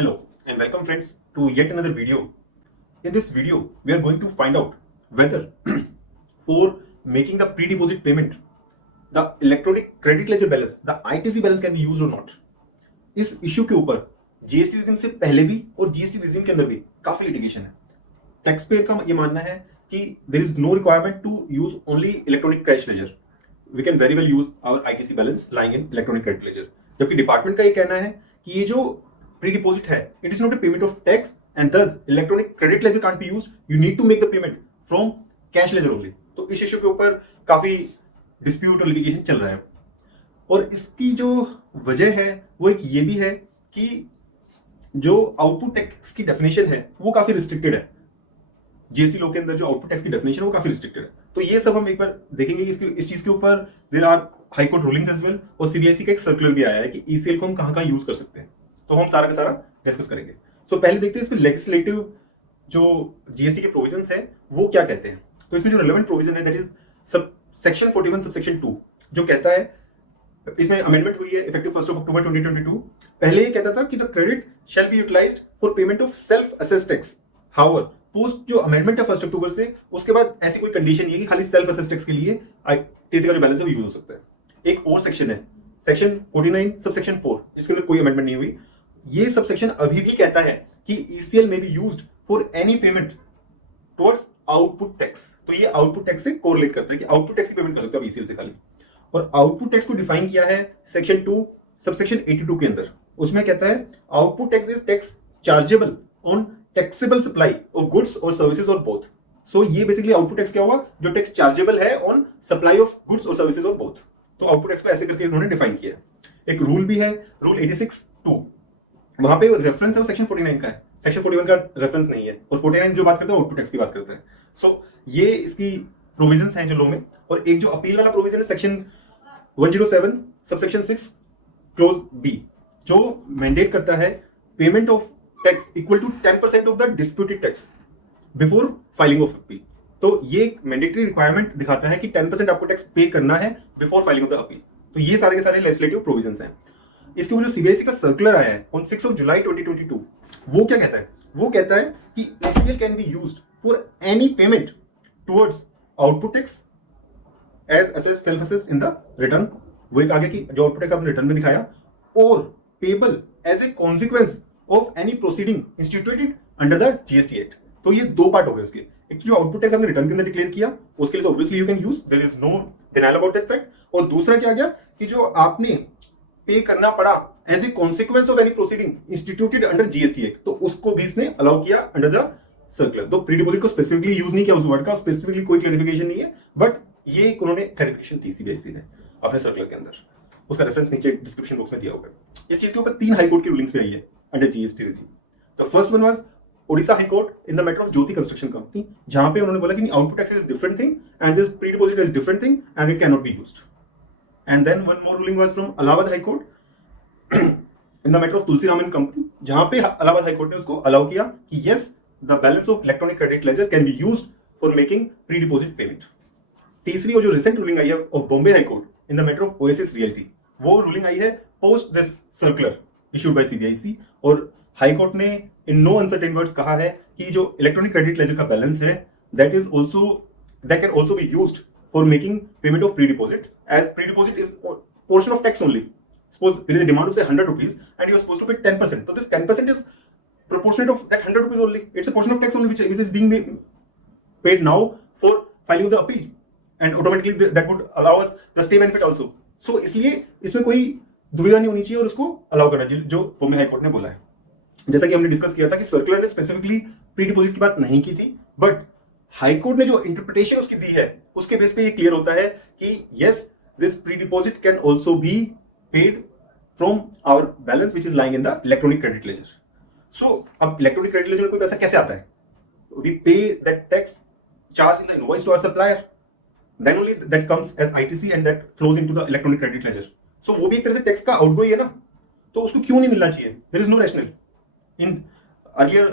Hello and welcome friends to yet another video. In this video, we are going to find out whether for making the pre-deposit payment, the electronic credit ledger balance, the ITC balance can be used or not. इस issue के ऊपर GST regime से पहले भी और GST regime के अंदर भी काफी लिटिगेशन है। टैक्स पेयर का ये मानना है कि there is no requirement to use only electronic cash ledger, we can very well use our ITC balance lying in electronic credit ledger. जबकि डिपार्टमेंट का ये कहना है कि ये जो प्री डिपॉजिट है, it is not a payment of tax and दस electronic credit ledger can't be used, you need to make the payment from cash ledger only. तो इस इश्यू के ऊपर काफी डिस्प्यूट और लिटिगेशन चल रहा है और इसकी जो वजह है वो एक ये भी है कि जो आउटपुट टैक्स की डेफिनेशन है वो काफी रिस्ट्रिक्टेड है। जीएसटी लॉ के अंदर जो आउटपुट टैक्स की डेफिनेशन है वो काफी रिस्ट्रिक्टेड है। तो ये सब हम एक बार देखेंगे कि इस चीज के ऊपर there are high court rulings as well और सीबीआईसी का एक सर्कुलर भी आया है कि ईसीएल को हम कहां यूज कर सकते हैं। तो हम सारा का सारा डिस्कस करेंगे। सो पहले देखते हैं इसमें लेजिस्लेटिव जो जीएसटी के प्रोविजंस है वो क्या कहते हैं। तो इसमें जो रिलेवेंट प्रोविजन है that is sub section 41 subsection 2 जो कहता है, इसमें अमेंडमेंट हुई है इफेक्टिव 1 अक्टूबर 2022। पहले ये कहता था कि the credit shall be utilised for payment of self assessed tax. However post जो अमेंडमेंट है 1 अक्टूबर से, उसके बाद ऐसी कोई कंडीशन नहीं है कि खाली सेल्फ असेस्ड टैक्स के लिए आईटीसी का जो बैलेंस है वो यूज हो सकता है। एक और सेक्शन है सेक्शन 49 सबसेक्शन 4, जिसके अंदर कोई अमेंडमेंट नहीं हुई। ये सबसेक्शन अभी भी कहता है कि ईसीएल में B used for any payment towards output tax. तो ये आउटपुट टैक्स से कोरिलेट करता है कि आउटपुट टैक्स की पेमेंट कर सकते हो ईसीएल से खाली। और आउटपुट टैक्स को डिफाइन किया है सेक्शन 2 सबसेक्शन 82 के अंदर। उसमें कहता है output tax is tax chargeable on taxable supply of goods और सर्विसेज और बोथ। सो ये बेसिकली आउटपुट टैक्स क्या हुआ, जो टैक्स चार्जेबल है ऑन सप्लाई ऑफ गुड्स और सर्विसेज और बोथ। तो आउटपुट टैक्स को ऐसे करके उन्होंने डिफाइन किया है। एक रूल भी है रूल 86(2), वहां पे रेफरेंस है वो सेक्शन 49 का है, सेक्शन 41 का रेफरेंस नहीं है। और 49 जो बात करता है आउटपुट टैक्स की बात करता है। सो ये इसकी प्रोविजंस हैं जो लॉ में। और एक जो अपील वाला प्रोविजन है सेक्शन 107 सबसेक्शन 6 क्लोज बी, जो मैंडेट करता है payment of tax equal to 10% of the disputed tax before filing of appeal. तो ये एक मैंडेटरी रिक्वायरमेंट दिखाता है कि 10% आपको टैक्स पे करना है before filing of the appeal. तो ये सारे के सारे लेजिस्लेटिव प्रोविजंस हैं। इसके ऊपर जो सीबीआईसी का सर्कुलर आया है ऑन 6 जुलाई 2022, वो क्या कहता है, वो कहता है कि ECL can be used for any payment towards output tax as assessed self assessed in the return. वो एक आगे की जो आउटपुट टैक्स आपने रिटर्न में दिखाया, और payable as a consequence of any proceeding instituted under the GST act. तो ये दो पार्ट हो गए उसके। एक जो आउटपुट टैक्स आपने रिटर्न के अंदर डिक्लेयर किया उसके लिए तो obviously you can use, there is no denial about that fact. और दूसरा क्या गया कि जो आपने पे करना पड़ा as a consequence of any proceeding instituted under GST act, तो उसको भी इसने अलाउ किया अंडर द सर्कुलर। तो प्री डिपॉजिट को स्पेसिफिकली यूज नहीं किया उस वर्ड का, स्पेसिफिकली कोई क्लैरिफिकेशन नहीं है, बट ये उन्होंने क्लैरिफिकेशन दी सीबीआईसी ने अपने सर्कुलर के अंदर। उसका रेफरेंस नीचे डिस्क्रिप्शन बॉक्स में दिया हुआ है। इस चीज के ऊपर 3 हाई कोर्ट की रूलिंग्स भी आई है under GST regime. The first one was Odisha high court in the matter of Jyoti construction company, जहां पे उन्होंने बोला कि output tax is different thing and this pre deposit is different thing and it can not be used. And then one more ruling was from Allahabad high court in the matter of Tulsi Raman company, जहां पे Allahabad high court ने उसको allow किया कि yes the balance of electronic credit ledger can be used for making pre deposit payment. तीसरी और जो recent ruling आई है of Bombay high court in the matter of oasis realty, वो रूलिंग आई है post this circular issued by CBIC. और high court ने in no uncertain words कहा है कि जो इलेक्ट्रॉनिक क्रेडिट लेजर का बैलेंस है that can also be used for making payment of pre deposit, as pre deposit is portion of tax only. Suppose there is a demand of say 100 rupees and you are supposed to pay 10%. So this 10% is proportionate of that 100 rupees only. It's a portion of tax only which is being paid now for filing the appeal, and automatically that would allow us the stay benefit also. So इसलिए इसमें कोई दुविधा नहीं होनी चाहिए और उसको allow करना चाहिए, जो बॉम्बे हाई कोर्ट ने बोला है। जैसा कि हमने डिस्कस किया था कि सर्कुलर ने स्पेसिफिकली प्री डिपॉजिट की बात नहीं की थी, बट हाई कोर्ट ने जो इंटरप्रिटेशन उसकी दी है उसके बेस पे ये क्लियर होता है कि yes this pre deposit can also be paid from our balance which is lying in the electronic credit ledger. So अब electronic credit ledger में कोई पैसा कैसे आता है? We pay that tax charge in the invoice to our supplier. Then only that comes as ITC and that flows into the electronic credit ledger. So वो भी एक तरह से टैक्स का आउटगो ही है ना, तो उसको क्यों नहीं मिलना चाहिए? There is no rationale. In earlier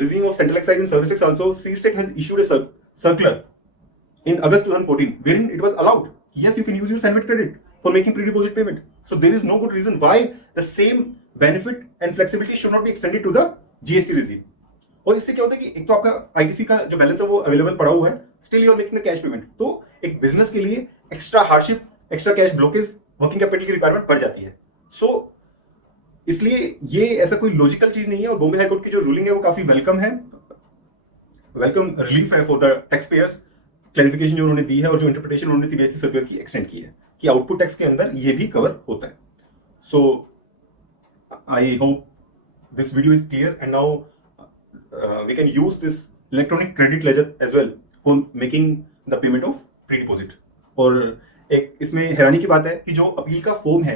regime of central excise and service tax also, C-State has issued a circular in August 2014 wherein it was allowed. Yes, you can use your Senate credit for making pre-deposit payment. So there is no good reason why the same benefit and flexibility should not be extended to the GST regime. और इससे क्या होता है कि एक तो आपका ITC का जो बैलेंस है वो अवेलेबल पड़ा हुआ है, still you are making the cash payment, तो एक बिजनेस के लिए extra hardship, extra cash blockage, working capital की रिक्वायरमेंट बढ़ जाती है. सो इसलिए ये ऐसा कोई लॉजिकल चीज नहीं है, और बॉम्बे हाईकोर्ट की जो रूलिंग है वो काफी वेलकम है, वेलकम रिलीफ है for the tax payers. Clarification जो उन्होंने दी है और जो इंटरप्रिटेशन उन्होंने सीबीएसई सर्कुलर की एक्सटेंड की है कि आउटपुट टैक्स के अंदर ये भी कवर होता है. सो I hope this video is clear, and now we can use this electronic credit ledger as well for making the payment of pre-deposit. और एक इसमें हैरानी की बात है कि जो अपील का फॉर्म है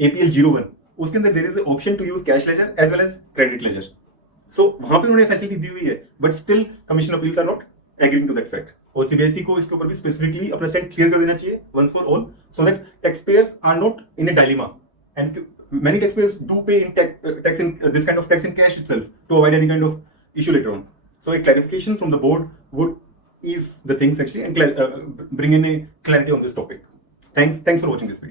APL 01, उसके अंदर there is an option to use cash ledger as well as credit ledger. So वहां पे उन्होंने फैसिलिटी दी हुई है, but still commission appeals are not agreeing to that fact. और सीबीएसई को इसके ऊपर भी स्पेसिफिकली अपना स्टैंड क्लियर कर देना चाहिए once for all, so that taxpayers are not in a dilemma. And many taxpayers do pay in tax in this kind of tax in cash itself to avoid any kind of issue later on. So a clarification from the board would ease the things actually and bring in a clarity on this topic. Thanks for watching this video.